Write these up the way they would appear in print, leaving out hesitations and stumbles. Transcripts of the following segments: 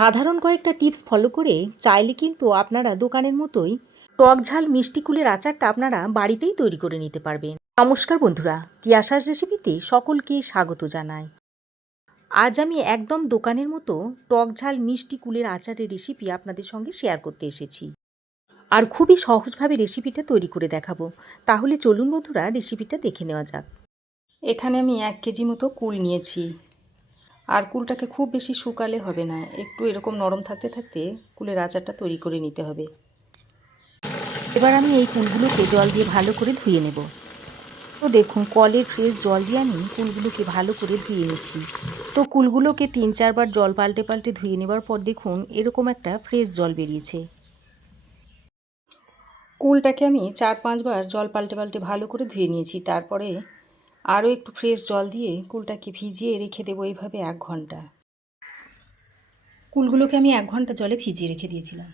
সাধারণ কয়েকটা tips follow করে চাইলে কিন্তু আপনারা দোকানের মতোই টক ঝাল মিষ্টি কুলের আচারটা আপনারা বাড়িতেই তৈরি করে নিতে পারবেন। নমস্কার বন্ধুরা, তিয়াশাস রেসিপিতে সকলকে স্বাগত জানাই। আজ আমি একদম দোকানের মতো টক ঝাল মিষ্টি কুলের আচারের রেসিপি আপনাদের সঙ্গে শেয়ার করতে এসেছি। আর খুবই সহজভাবে রেসিপিটা তৈরি করে দেখাবো। তাহলে চলুন বন্ধুরা, রেসিপিটা দেখে নেওয়া যাক। এখানে আমি 1 কেজি মতো কুল নিয়েছি। আর কুলটাকে খুব বেশি শুকালে হবে না, একটু এরকম নরম থাকতে থাকতে কুলের আচারটা তৈরি করে নিতে হবে। এবার আমি এই কুলগুলোকে জল দিয়ে ভালো করে ধুয়ে নেব। তো দেখুন, কলের ফ্রেশ জল দিয়ে আমি কুলগুলোকে ভালো করে ধুয়ে নিচ্ছি। তো কুলগুলোকে 3-4 বার জল পাল্টে পাল্টে ধুয়ে নেবার পর দেখুন এরকম একটা ফ্রেশ জল বেরিয়েছে। কুলটাকে আমি 4-5 বার জল পাল্টে পাল্টে ভালো করে ধুয়ে নিয়েছি। তারপরে আরও একটু ফ্রেশ জল দিয়ে কুলটাকে ভিজিয়ে রেখে দেবো এইভাবে 1 ঘন্টা। কুলগুলোকে আমি 1 ঘন্টা জলে ভিজিয়ে রেখে দিয়েছিলাম।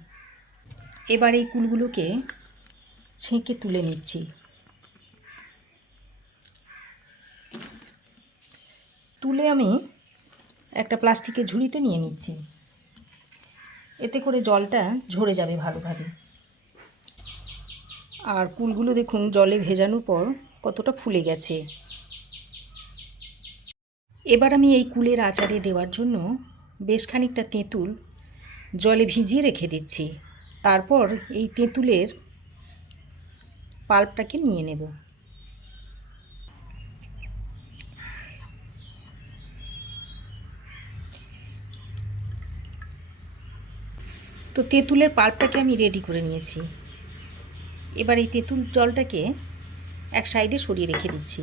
এবার এই কুলগুলোকে ছেঁকে তুলে নিচ্ছি। তুলে আমি একটা প্লাস্টিকের ঝুড়িতে নিয়ে নিচ্ছি। এতে করে জলটা ঝরে যাবে ভালোভাবে। আর কুলগুলো দেখুন জলে ভেজানোর পর কতটা ফুলে গেছে। এবার আমি এই কুলের আচারে দেওয়ার জন্য বেশ খানিকটা তেঁতুল জলে ভিজিয়ে রেখে দিচ্ছি। তারপর এই তেঁতুলের পাল্পটাকে নিয়ে নেব। তো তেঁতুলের পাল্পটাকে আমি রেডি করে নিয়েছি। এবার এই তেঁতুল জলটাকে এক সাইডে সরিয়ে রেখে দিচ্ছি।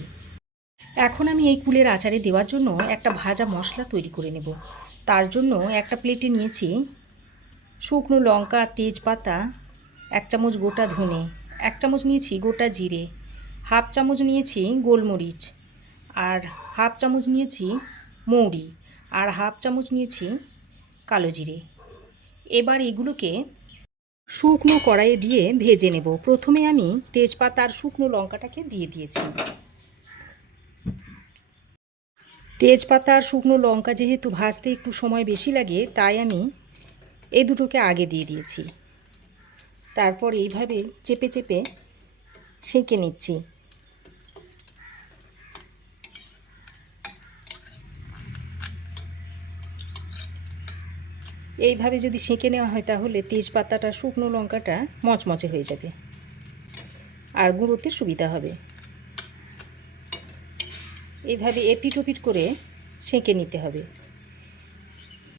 এখন আমি এই কুলের আচারে দেওয়ার জন্য একটা ভাজা মশলা তৈরি করে নেব। তার জন্য একটা প্লেটে নিয়েছি শুকনো লঙ্কা, তেজপাতা, 1 চামচ গোটা ধনে, 1 চামচ নিয়েছি গোটা জিরে, 1/2 চামচ নিয়েছি গোলমরিচ, আর 1/2 চামচ নিয়েছি মৌরি, আর 1/2 চামচ নিয়েছি কালো জিরে। এবার এগুলোকে শুকনো কড়াইয়ে দিয়ে ভেজে নেব। প্রথমে আমি তেজপাতা আর শুকনো লঙ্কাটাকে দিয়ে দিয়েছি। তেজপাতা আর শুকনো লঙ্কা যেহেতু ভাজতে একটু সময় বেশি লাগে, তাই আমি এই দুটোকে আগে দিয়ে দিয়েছি। তারপর এইভাবে চেপে চেপে সেঁকে নিচ্ছি। এইভাবে যদি সেঁকে নেওয়া হয় তাহলে তেজপাতাটা শুকনো লঙ্কাটা মচমচে হয়ে যাবে আর গুঁড়োতে সুবিধা হবে। এইভাবে এপিট ওপিট করে সেঁকে নিতে হবে।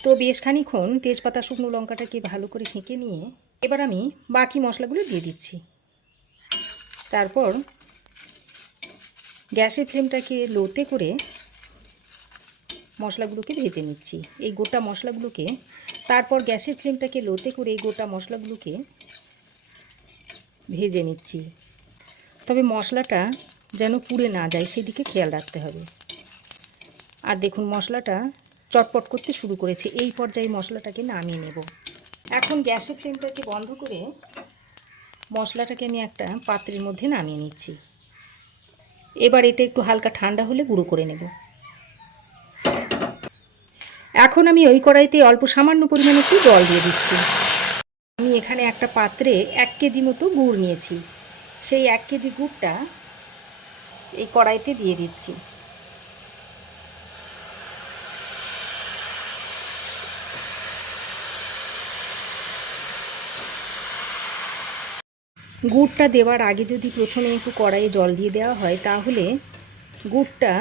তো বেশ খানিক্ষণ তেজপাতা শুকনো লঙ্কাটাকে ভালো করে সেঁকে নিয়ে এবার আমি বাকি মশলাগুলো দিয়ে দিচ্ছি। তারপর গ্যাসের ফ্লেমটাকে লোতে করে মশলাগুলোকে ভেজে নিচ্ছি, এই গোটা মশলাগুলোকে। তারপর গ্যাসের ফ্লেমটাকে লোতে করে এই গোটা মশলাগুলোকে ভেজে নিচ্ছি। তবে মশলাটা যেন পুড়ে না যায় সেদিকে খেয়াল রাখতে হবে। আর দেখুন মশলাটা চটপট করতে শুরু করেছে। এই পর্যায়ে মশলাটাকে নামিয়ে নেব। এখন গ্যাসের ফ্লেমটাকে বন্ধ করে মশলাটাকে আমি একটা পাত্রের মধ্যে নামিয়ে নিচ্ছি। এবার এটা একটু হালকা ঠান্ডা হলে গুঁড়ো করে নেব। এখন আমি ওই কড়াইতে অল্প সামান্য পরিমাণে একটু জল দিয়ে দিচ্ছি। আমি এখানে একটা পাত্রে 1 কেজি মতো গুড় নিয়েছি। সেই 1 কেজি গুড়টা এই কড়াইতে দিয়ে দিচ্ছি। গুড়টা দেওয়ার আগে যদি প্রথমে একটু কড়াইয়ে জল দিয়ে দেওয়া হয় তাহলে গুড়টা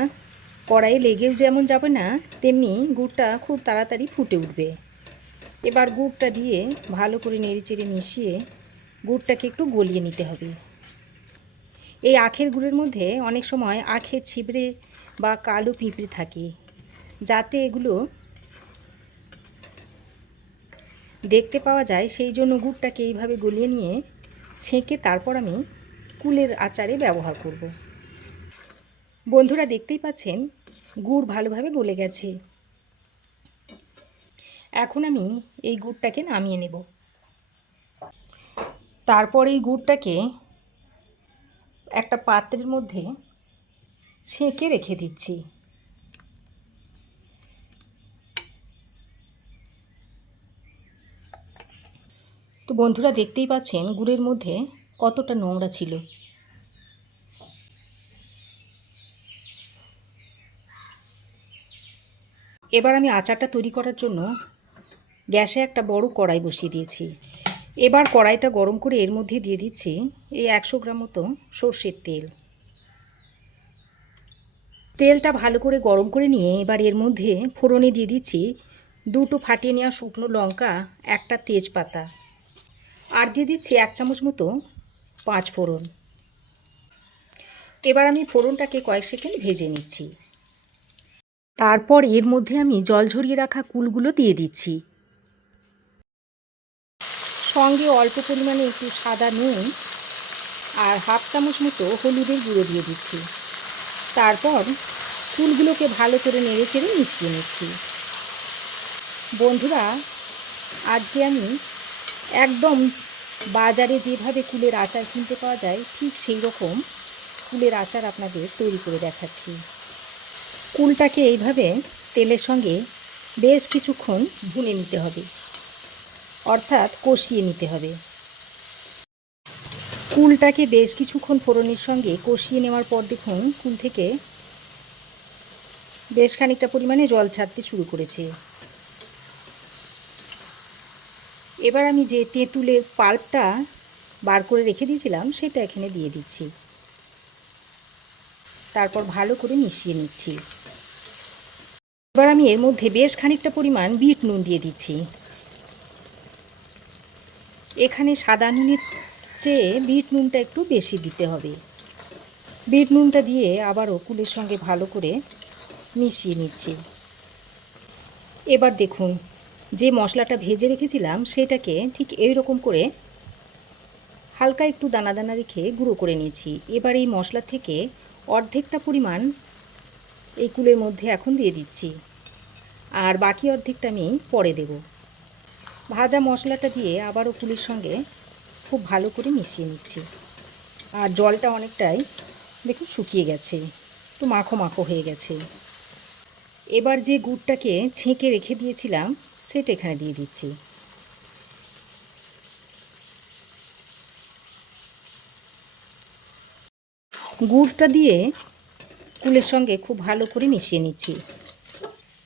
কড়াইয়ে লেগেও যেমন যাবে না, তেমনি গুড়টা খুব তাড়াতাড়ি ফুটে উঠবে। এবার গুড়টা দিয়ে ভালো করে নেড়েচেড়ে মিশিয়ে গুড়টাকে একটু গলিয়ে নিতে হবে। এই আখের গুড়ের মধ্যে অনেক সময় আখের ছিবড়ে বা কালো পিঁপড়ে থাকে, যাতে এগুলো দেখতে পাওয়া যায়, সেই জন্য গুড়টাকে এইভাবে গলিয়ে নিয়ে ছেঁকে তারপর আমি কুলের আচারে ব্যবহার করব। বন্ধুরা দেখতেই পাচ্ছেন গুড় ভালোভাবে গলে গেছে। এখন আমি এই গুড়টাকে নামিয়ে নেব। তারপর এই গুড়টাকে একটা পাত্রের মধ্যে ছেঁকে রেখে দিচ্ছি। তো বন্ধুরা দেখতেই পাচ্ছেন গুড়ের মধ্যে কতটা নোংরা ছিল। এবার আমি আচারটা তৈরি করার জন্য গ্যাসে একটা বড় কড়াই বসিয়ে দিয়েছি। এবার কড়াইটা গরম করে এর মধ্যে দিয়ে দিচ্ছি এই 100 গ্রাম মতো সর্ষের তেল। তেলটা ভালো করে গরম করে নিয়ে এবার এর মধ্যে ফোড়নে দিয়ে দিচ্ছি 2টো ফাটিয়ে নেওয়া শুকনো লঙ্কা, একটা তেজপাতা, আর দিয়ে দিচ্ছি 1 চামচ মতো 5 ফোড়ন। এবার আমি ফোড়নটাকে কয়েক সেকেন্ড ভেজে নিচ্ছি। তারপর এর মধ্যে আমি জল ঝরিয়ে রাখা কুলগুলো দিয়ে দিচ্ছি। সঙ্গে অল্প পরিমাণে একটু সাদা নুন আর 1/2 চামচ মতো হলুদের গুঁড়ো দিয়ে দিচ্ছি। তারপর কুলগুলোকে ভালো করে নেড়ে চেড়ে মিশিয়ে নিচ্ছি। বন্ধুরা, আজকে আমি একদম বাজারে যেভাবে কুলের আচার কিনতে পাওয়া যায় ঠিক সেই রকম কুলের আচার আপনাদের তৈরি করে দেখাচ্ছি। কুলটাকে এইভাবে তেলের সঙ্গে বেশ কিছুক্ষণ ভুনে নিতে হবে, অর্থাৎ কষিয়ে নিতে হবে। কুলটাকে বেশ কিছুক্ষণ ফোড়নের সঙ্গে কষিয়ে নেওয়ার পর দেখুন কুল থেকে বেশ খানিকটা পরিমাণে জল ছাড়তে শুরু করেছে। এবার আমি যে তেঁতুলের পাল্পটা বার করে রেখে দিয়েছিলাম সেটা এখানে দিয়ে দিচ্ছি। তারপর ভালো করে মিশিয়ে নিচ্ছি। এবার আমি এর মধ্যে বেশ খানিকটা পরিমাণ বিট নুন দিয়ে দিচ্ছি। এখানে সাদা নুনের চেয়ে বিট নুনটা একটু বেশি দিতে হবে। বিট নুনটা দিয়ে আবারও কুলের সঙ্গে ভালো করে মিশিয়ে নিচ্ছি। এবার দেখুন যে মশলাটা ভেজে রেখেছিলাম সেটাকে ঠিক এই রকম করে হালকা একটু দানা দানা রেখে গুঁড়ো করে নিয়েছি। এবার এই মশলা থেকে অর্ধেকটা পরিমাণ এই কুলের মধ্যে এখন দিয়ে দিচ্ছি, আর বাকি অর্ধেকটা আমি পরে দেব। ভাজা মশলাটা দিয়ে আবারও কুলের সঙ্গে খুব ভালো করে মিশিয়ে নিচ্ছি। আর জলটা অনেকটাই দেখুন শুকিয়ে গেছে, একটু মাখো মাখো হয়ে গেছে। এবার যে গুড়টাকে ছেঁকে রেখে দিয়েছিলাম সেটা এখানে দিয়ে দিচ্ছি। গুড়টা দিয়ে কুলের সঙ্গে খুব ভালো করে মিশিয়ে নিচ্ছি।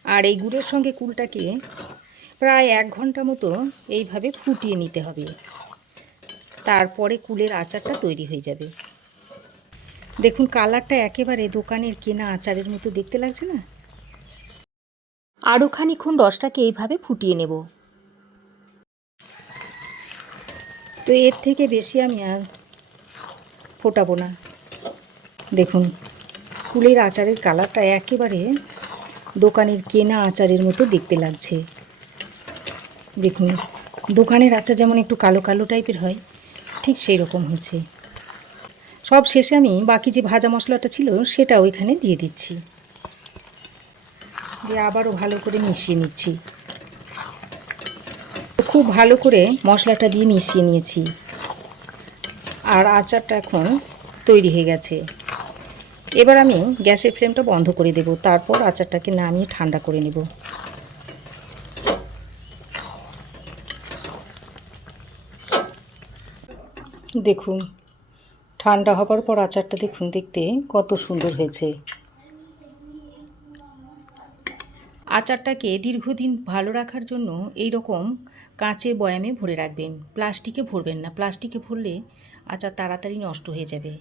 আর এই গুড়ের সঙ্গে কুলটাকে প্রায় 1 ঘন্টা মতো এইভাবে ফুটিয়ে নিতে হবে। তারপরে কুলের আচারটা তৈরি হয়ে যাবে। দেখুন কালারটা একেবারে দোকানের কেনা আচারের মতো দেখতে লাগছে না? আরও খানিকক্ষণ রসটাকে এইভাবে ফুটিয়ে নেব। তো এর থেকে বেশি আমি আর ফোটাবো না। দেখুন কুলের আচারের কালারটা একেবারে দোকানের কেনা আচারের মতো দেখতে লাগছে। দেখুন দোকানের আচার যেমন একটু কালো কালো টাইপের হয় ঠিক সেই রকম হচ্ছে। সব শেষে আমি বাকি যে ভাজা মশলাটা ছিল সেটাও এখানে দিয়ে দিচ্ছি, দিয়ে আবারও ভালো করে মিশিয়ে নিচ্ছি। খুব ভালো করে মশলাটা দিয়ে মিশিয়ে নিয়েছি আর আচারটা এখন তৈরি হয়ে গেছে। এবার আমি গ্যাসের ফ্লেমটা বন্ধ করে দেব, তারপর আচারটাকে নামিয়ে ঠান্ডা করে নেব। দেখুন ঠান্ডা হবার পর আচারটা দেখুন দেখতে কত সুন্দর হয়েছে। আচারটাকে দীর্ঘদিন ভালো রাখার জন্য এই রকম কাঁচের বয়ামে ভরে রাখবেন, প্লাস্টিকে ভরবেন না। প্লাস্টিকে ভরলে আচার তাড়াতাড়ি নষ্ট হয়ে যাবে।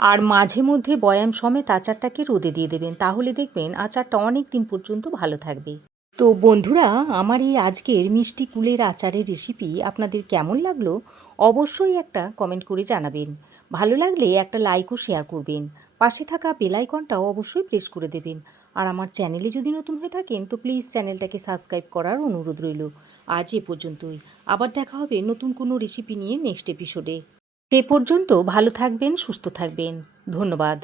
আর মাঝে মধ্যে বয়াম সমেত আচারটাকে রোদে দিয়ে দেবেন, তাহলে দেখবেন আচারটা অনেক দিন পর্যন্ত ভালো থাকবে। তো বন্ধুরা, আমার এই আজকের মিষ্টি কুলের আচারের রেসিপি আপনাদের কেমন লাগলো অবশ্যই একটা কমেন্ট করে জানাবেন। ভালো লাগলে একটা লাইক ও শেয়ার করবেন। পাশে থাকা বেল আইকনটাও অবশ্যই প্রেস করে দেবেন। আর আমার চ্যানেলে যদি নতুন হয়ে থাকেন তো প্লিজ চ্যানেলটাকে সাবস্ক্রাইব করার অনুরোধ রইল। আজ এ পর্যন্তই। আবার দেখা হবে নতুন কোনো রেসিপি নিয়ে নেক্সট এপিসোডে। সে পর্যন্ত ভালো থাকবেন, সুস্থ থাকবেন। ধন্যবাদ।